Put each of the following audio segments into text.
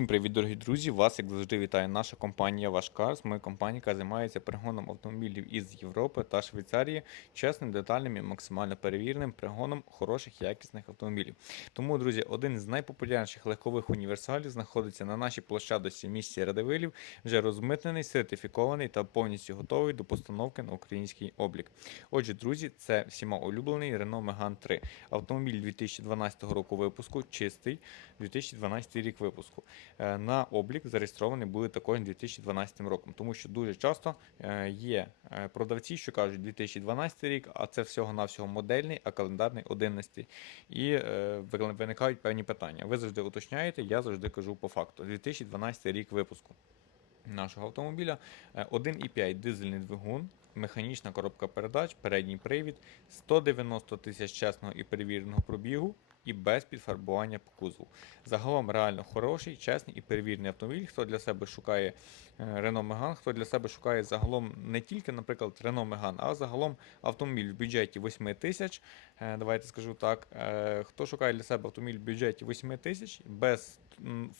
Всім привіт, дорогі друзі! Вас, як завжди, вітає наша компанія Ваш Cars. Ми компанія, яка займається пригоном автомобілів із Європи та Швейцарії чесним, детальним і максимально перевіреним пригоном хороших якісних автомобілів. Тому, друзі, один з найпопулярніших легкових універсалів знаходиться на нашій площадці в місті Радивилів, вже розмитнений, сертифікований та повністю готовий до постановки на український облік. Отже, друзі, це всіма улюблений Renault Megane 3. Автомобіль 2012 року випуску, чистий, 2012 рік випуску. Е, На облік зареєстрований були також 2012 роком, тому що дуже часто е, є е, продавці, що кажуть 2012 рік, а це всього-навсього модельний, а календарний 11. І виникають певні питання. Ви завжди уточняєте, я завжди кажу по факту. 2012 рік випуску нашого автомобіля. Е, 1,5 дизельний двигун, механічна коробка передач, передній привід, 190 тисяч чесного і перевіреного пробігу. І без підфарбування по кузову. Загалом реально хороший, чесний і перевірений автомобіль. Хто для себе шукає е, Renault Megane, хто для себе шукає загалом не тільки, наприклад, Renault Megane, а загалом автомобіль в бюджеті 8 тисяч. е, Давайте скажу так. е, Хто шукає для себе автомобіль в бюджеті 8 тисяч без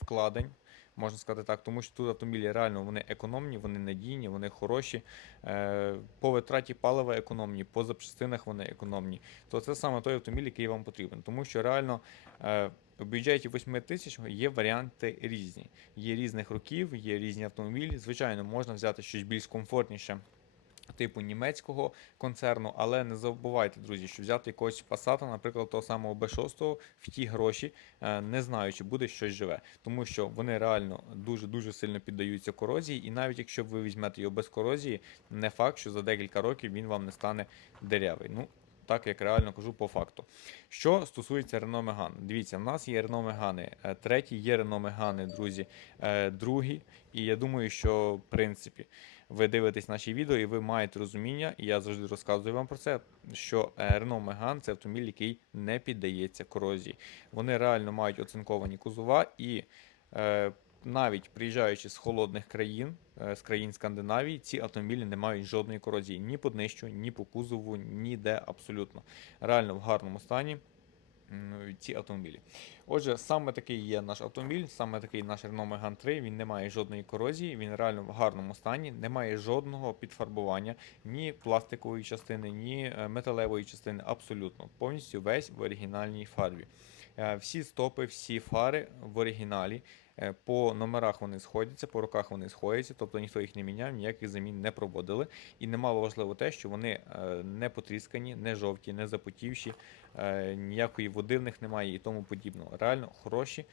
вкладень, можна сказати так, тому що тут автомобілі реально вони економні, вони надійні, вони хороші. Е, По витраті палива економні, по запчастинах вони економні. То це саме той автомобіль, який вам потрібен. Тому що реально е, в бюджеті 8 тисяч є варіанти різні. Є різних років, є різні автомобілі. Звичайно, можна взяти щось більш комфортніше. Типу німецького концерну, але не забувайте, друзі, що взяти якогось Passat, наприклад, того самого B6 в ті гроші, е, не знаю, чи буде щось живе, тому що вони реально дуже дуже сильно піддаються корозії, і навіть якщо ви візьмете його без корозії, не факт, що за декілька років він вам не стане дерявий. Ну, так як реально кажу по факту. Що стосується Renault Megane, дивіться, в нас є Renault Megane е, третій, є Renault Megane, друзі, е, другий. І я думаю, що в принципі ви дивитесь наші відео і ви маєте розуміння, і я завжди розказую вам про це, що Renault Megane це автомобіль, який не піддається корозії. Вони реально мають оцинковані кузова і. Е, навіть приїжджаючи з холодних країн, е, з країн Скандинавії, ці автомобілі не мають жодної корозії ні по днищу, ні по кузову, ніде абсолютно. Реально в гарному стані ці автомобілі. Отже, саме такий є наш автомобіль, саме такий наш Renault Megane 3, він не має жодної корозії, він реально в гарному стані, не має жодного підфарбування, ні пластикової частини, ні е, металевої частини, абсолютно. Повністю весь в оригінальній фарбі. Е, Всі стопи, всі фари в оригіналі. Е, По номерах вони сходяться, по руках вони сходяться, тобто ніхто їх не міняв, ніяких замін не проводили. І немало важливо те, що вони е, не потріскані, не жовті, не запотівші, е, ніякої води в них немає і тому подібного. Реально хороші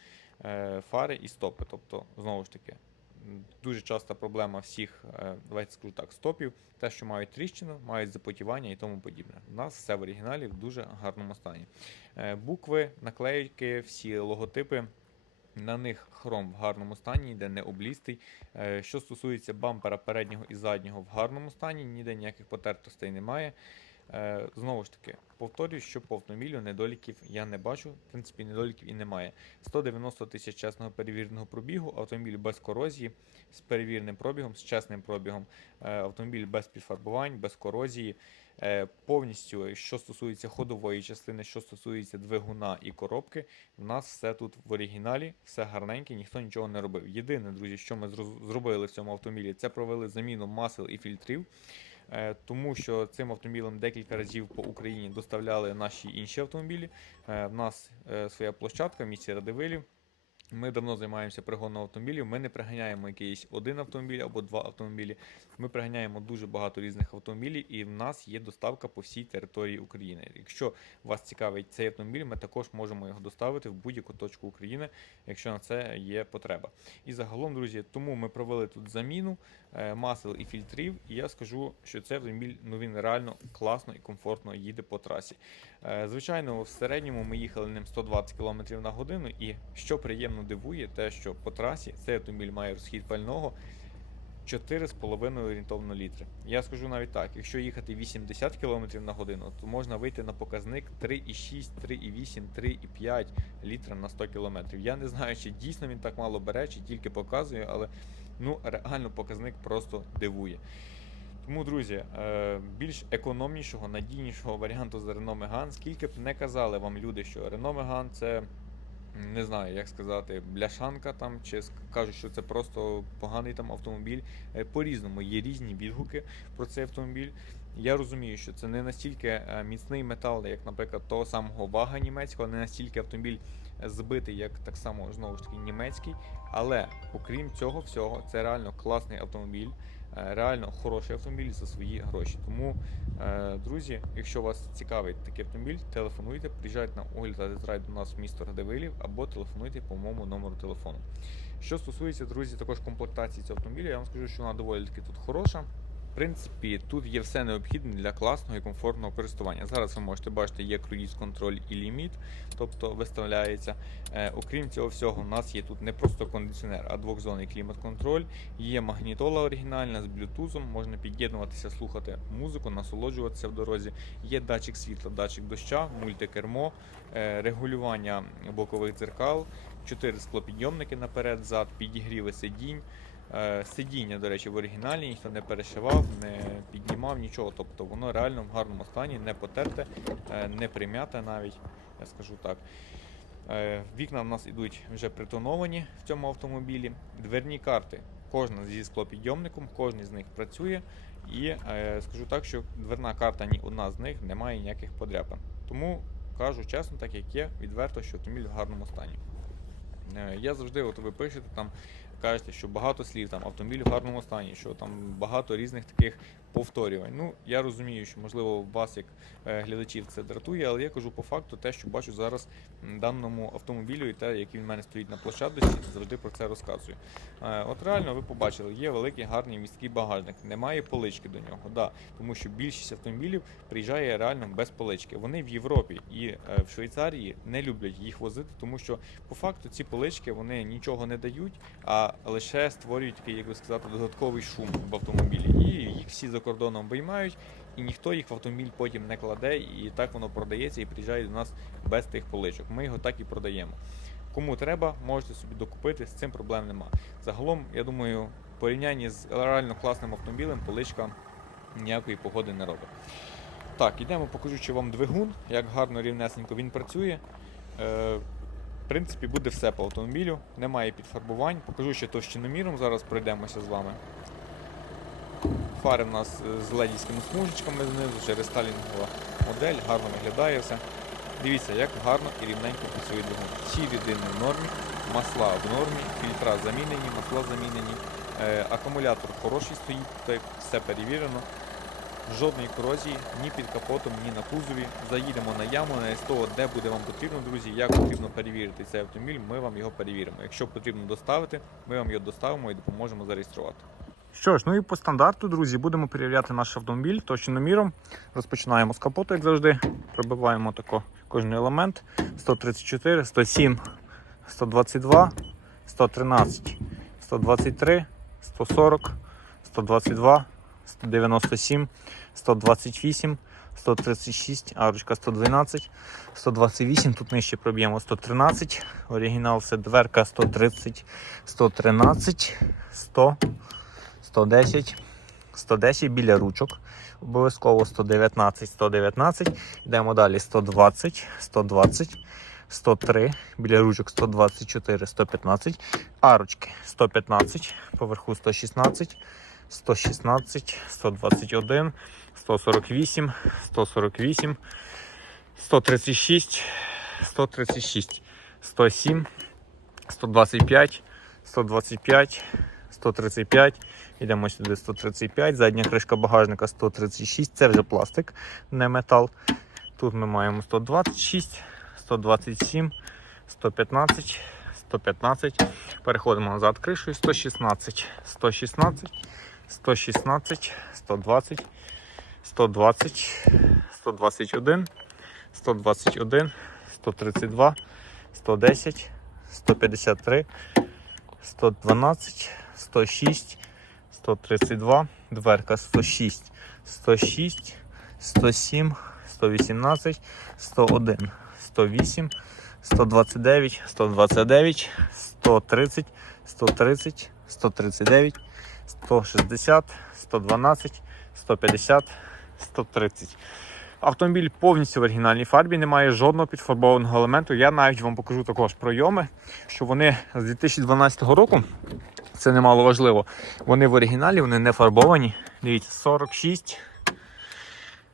фари і стопи. Тобто, знову ж таки, дуже часта проблема всіх, давайте скажу так, стопів, те, що мають тріщину, мають запотівання і тому подібне. У нас все в оригіналі в дуже гарному стані. Букви, наклейки, всі логотипи. На них хром в гарному стані, йде не облістий. Е, Що стосується бампера переднього і заднього в гарному стані, ніде ніяких потертостей немає. Е, знову ж таки, повторюю, що по автомобілю недоліків я не бачу. В принципі, недоліків і немає. 190 тисяч чесного перевіреного пробігу, автомобіль без корозії, з перевіреним пробігом, з чесним пробігом, е, автомобіль без підфарбувань, без корозії. Е, повністю, що стосується ходової частини, що стосується двигуна і коробки, в нас все тут в оригіналі, все гарненьке, ніхто нічого не робив. Єдине, друзі, що ми зробили в цьому автомобілі, це провели заміну масел і фільтрів. Е, Тому що цим автомобілем декілька разів по Україні доставляли наші інші автомобілі. Е, В нас своя площадка в місті Радивилів. Ми давно займаємося пригоном автомобілів. Ми не приганяємо якийсь один автомобіль або два автомобілі. Ми приганяємо дуже багато різних автомобілів, і в нас є доставка по всій території України. Якщо вас цікавить цей автомобіль, ми також можемо його доставити в будь-яку точку України, якщо на це є потреба. І загалом, друзі, тому ми провели тут заміну масел і фільтрів. І я скажу, що цей автомобіль ну він реально класно і комфортно їде по трасі. Е, Звичайно, в середньому ми їхали ним 120 км на годину, і що приємно дивує, те, що по трасі цей автомобіль має розхід пального 4,5 орієнтовно літри. Я скажу навіть так: якщо їхати 80 км на годину, то можна вийти на показник 3,6, 3,8, 3,5 літра на 100 км. Я не знаю, чи дійсно він так мало бере, чи тільки показує, але ну реально показник просто дивує. Тому, друзі, е, більш економнішого, надійнішого варіанту з Renault Megane, скільки б не казали вам люди, що Renault Megane це не знаю, як сказати, бляшанка там, чи кажуть, що це просто поганий там автомобіль. Е, По-різному є різні відгуки про цей автомобіль. Я розумію, що це не настільки е, міцний метал, як, наприклад, того самого вага німецького, не настільки автомобіль збитий, як так само знову ж таки німецький. Але окрім цього всього, це реально класний автомобіль. Е, Реально хороший автомобіль за свої гроші. Тому, е, друзі, якщо вас цікавить такий автомобіль, телефонуйте, приїжджайте на огляд та тест-драйв до нас в місто Радивилів або телефонуйте по моєму номеру телефону. Що стосується, друзі, також комплектації цього автомобіля, я вам скажу, що вона доволі таки тут хороша. Принципі, тут є все необхідне для класного і комфортного користування. Зараз ви можете бачити, є круїз контроль і ліміт, тобто виставляється. Е, окрім цього всього, у нас є тут не просто кондиціонер, а двохзонний клімат-контроль. Є магнітола оригінальна з блютузом, можна під'єднуватися, слухати музику, насолоджуватися в дорозі. Є датчик світла, датчик доща, мультикермо, е, регулювання бокових дзеркал, 4 склопідйомники наперед, зад, підігріви сидінь. Е, Сидіння, до речі, в оригіналі ніхто не перешивав, не піднімав нічого. Тобто воно реально в гарному стані, не потерте, е, не прим'яте навіть, я скажу так. Е, Вікна в нас ідуть вже притоновані в цьому автомобілі. Дверні карти, кожна зі склопідйомником, кожен з них працює. І скажу так, що дверна карта ні одна з них не має ніяких подряпин. Тому кажу чесно, так як є, відверто, що автомобіль в гарному стані. Я завжди, от ви пишете там, кажете, що багато слів, там автомобіль в гарному стані, що там багато різних таких повторювань. Ну, я розумію, що можливо вас, як е, глядачів, це дратує, але я кажу по факту те, що бачу зараз даному автомобілю і те, який в мене стоїть на площадці, завжди про це розказую. Е, От реально ви побачили, є великий гарний міський багажник, немає полички до нього. Да, тому що більшість автомобілів приїжджає реально без полички. Вони в Європі і е, в Швейцарії не люблять їх возити, тому що по факту ці полички вони нічого не дають, а лише створюють такий, як би сказати, додатковий шум в автомобілі. І їх всі за кордоном виймають, і ніхто їх в автомобіль потім не кладе, і так воно продається і приїжджає до нас без тих поличок. Ми його так і продаємо. Кому треба, можете собі докупити, з цим проблем нема. Загалом, я думаю, в порівнянні з реально класним автомобілем, поличка ніякої погоди не робить. Так, йдемо, покажу, чи вам двигун, як гарно рівнесенько він працює. В принципі, буде все по автомобілю, немає підфарбувань. Покажу ще товщиноміром, зараз пройдемося з вами. Фари в нас е, з ледівськими смужечками знизу, через сталінгова модель, гарно виглядає все. Дивіться, як гарно і рівненько працює двигун. Всі рідини в нормі, масла в нормі, фільтра замінені, масла замінені. Е, акумулятор хороший стоїть, все перевірено. Жодної корозії ні під капотом, ні на кузові. Заїдемо на яму, на СТО, де буде вам потрібно, друзі. Як потрібно перевірити цей автомобіль, ми вам його перевіримо. Якщо потрібно доставити, ми вам його доставимо і допоможемо зареєструвати. Що ж, ну і по стандарту, друзі, будемо перевіряти наш автомобіль точноміром. Розпочинаємо з капоту, як завжди. Пробиваємо тако кожен елемент. 134, 107, 122, 113, 123, 140, 122, 197, 128, 136, арочка 112, 128, тут нижче проб'ємо 113, оригінал це дверка 130, 113, 100, 110, 110 біля ручок. Обов'язково 119, 119. Йдемо далі 120, 120, 103, біля ручок 124, 115, арочки 115, поверху 116, 116, 121, 148, 148, 136, 136, 107, 125, 125, 135. Йдемо сюди 135, задня кришка багажника 136, це вже пластик, не метал. Тут ми маємо 126, 127, 115, 115. Переходимо назад кришею 116, 116, 116, 120, 120, 121, 121, 132, 110, 153, 112, 106, 132, дверка 106, 106, 107, 118, 101, 108, 129, 129, 130, 130, 139, 160, 112, 150, 130. Автомобіль повністю в оригінальній фарбі, немає жодного підфарбованого елементу. Я навіть вам покажу також пройоми, що вони з 2012 року, це немало важливо, вони в оригіналі, вони не фарбовані. Дивіться, 46,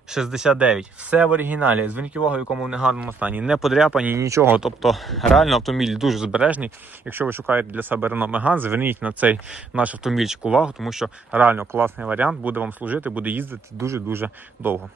69. Все в оригіналі. Увагу, в якому в негарному стані. Не подряпані, нічого. Тобто реально автомобіль дуже збережний. Якщо ви шукаєте для себе Renault Megane, зверніть на цей наш автомобільчик увагу, тому що реально класний варіант буде вам служити, буде їздити дуже-дуже довго.